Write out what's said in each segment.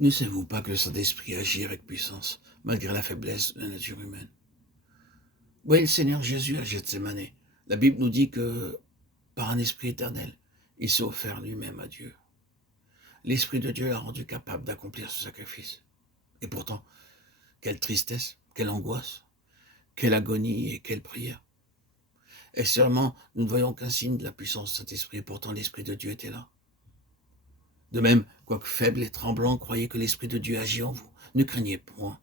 Ne savez-vous pas que le Saint-Esprit agit avec puissance, malgré la faiblesse de la nature humaine? Oui, le Seigneur Jésus à Gethsémane. La Bible nous dit que, par un esprit éternel, il s'est offert lui-même à Dieu. L'Esprit de Dieu l'a rendu capable d'accomplir ce sacrifice. Et pourtant, quelle tristesse, quelle angoisse, quelle agonie et quelle prière. Et sûrement, nous ne voyons qu'un signe de la puissance de cet esprit, et pourtant l'Esprit de Dieu était là. De même, quoique faible et tremblant, croyez que l'Esprit de Dieu agit en vous. Ne craignez point.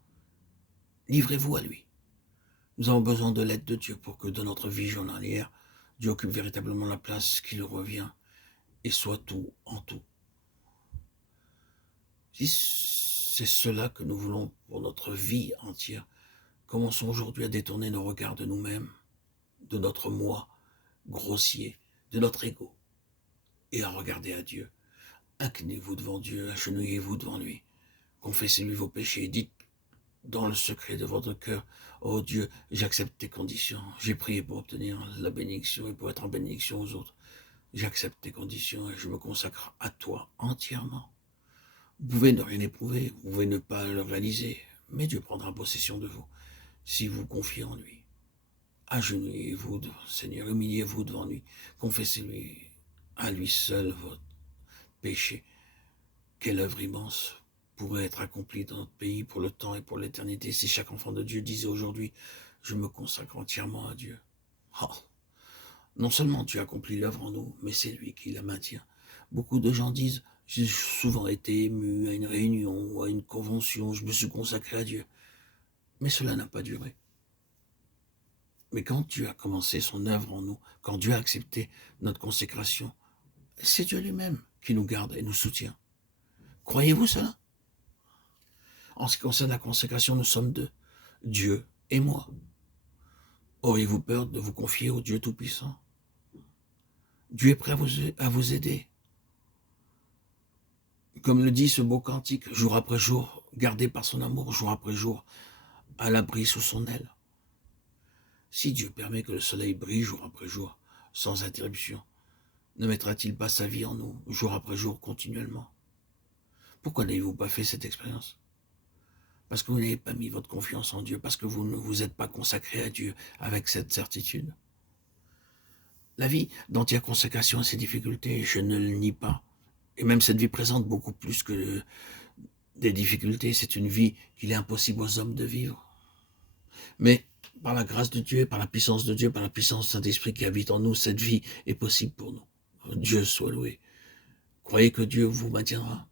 Livrez-vous à lui. Nous avons besoin de l'aide de Dieu pour que dans notre vie journalière, Dieu occupe véritablement la place qui lui revient et soit tout en tout. Si c'est cela que nous voulons pour notre vie entière, commençons aujourd'hui à détourner nos regards de nous-mêmes, de notre moi grossier, de notre ego, et à regarder à Dieu. Inclinez-vous devant Dieu, agenouillez-vous devant lui, confessez-lui vos péchés, dites dans le secret de votre cœur, oh Dieu, j'accepte tes conditions, j'ai prié pour obtenir la bénédiction et pour être en bénédiction aux autres. J'accepte tes conditions et je me consacre à toi entièrement. Vous pouvez ne rien éprouver, vous pouvez ne pas le réaliser, mais Dieu prendra possession de vous si vous confiez en lui. Agenouillez-vous devant le Seigneur, humiliez-vous devant lui, confessez-lui à lui seul votre péché. Quelle œuvre immense pourrait être accomplie dans notre pays pour le temps et pour l'éternité si chaque enfant de Dieu disait aujourd'hui « Je me consacre entièrement à Dieu ». Oh, non seulement Dieu accomplit l'œuvre en nous, mais c'est lui qui la maintient. Beaucoup de gens disent « J'ai souvent été ému à une réunion ou à une convention, je me suis consacré à Dieu ». Mais cela n'a pas duré. Mais quand Dieu a commencé son œuvre en nous, quand Dieu a accepté notre consécration, c'est Dieu lui-même qui nous garde et nous soutient. Croyez-vous cela? En ce qui concerne la consécration, nous sommes deux, Dieu et moi. Auriez-vous peur de vous confier au Dieu Tout-Puissant? Dieu est prêt à vous aider. Comme le dit ce beau cantique, jour après jour, gardé par son amour, jour après jour, à l'abri sous son aile. Si Dieu permet que le soleil brille jour après jour, sans interruption, ne mettra-t-il pas sa vie en nous, jour après jour, continuellement? Pourquoi n'avez-vous pas fait cette expérience? Parce que vous n'avez pas mis votre confiance en Dieu, parce que vous ne vous êtes pas consacré à Dieu avec cette certitude. La vie d'entière consécration a ses difficultés, je ne le nie pas. Et même cette vie présente beaucoup plus que des difficultés, c'est une vie qu'il est impossible aux hommes de vivre. Mais par la grâce de Dieu, par la puissance de Dieu, par la puissance du Saint-Esprit qui habite en nous, cette vie est possible pour nous. Dieu soit loué. Croyez que Dieu vous maintiendra.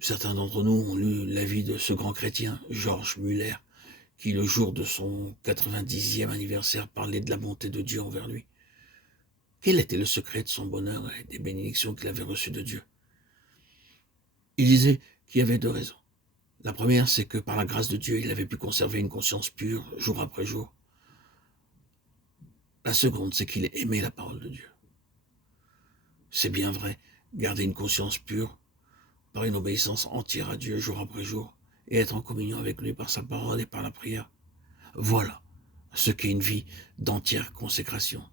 Certains d'entre nous ont lu la vie de ce grand chrétien, Georges Muller, qui, le jour de son 90e anniversaire, parlait de la bonté de Dieu envers lui. Quel était le secret de son bonheur et des bénédictions qu'il avait reçues de Dieu? Il disait qu'il y avait deux raisons. La première, c'est que par la grâce de Dieu, il avait pu conserver une conscience pure, jour après jour. La seconde, c'est qu'il aimait la parole de Dieu. C'est bien vrai, garder une conscience pure, par une obéissance entière à Dieu, jour après jour, et être en communion avec lui par sa parole et par la prière. Voilà ce qu'est une vie d'entière consécration.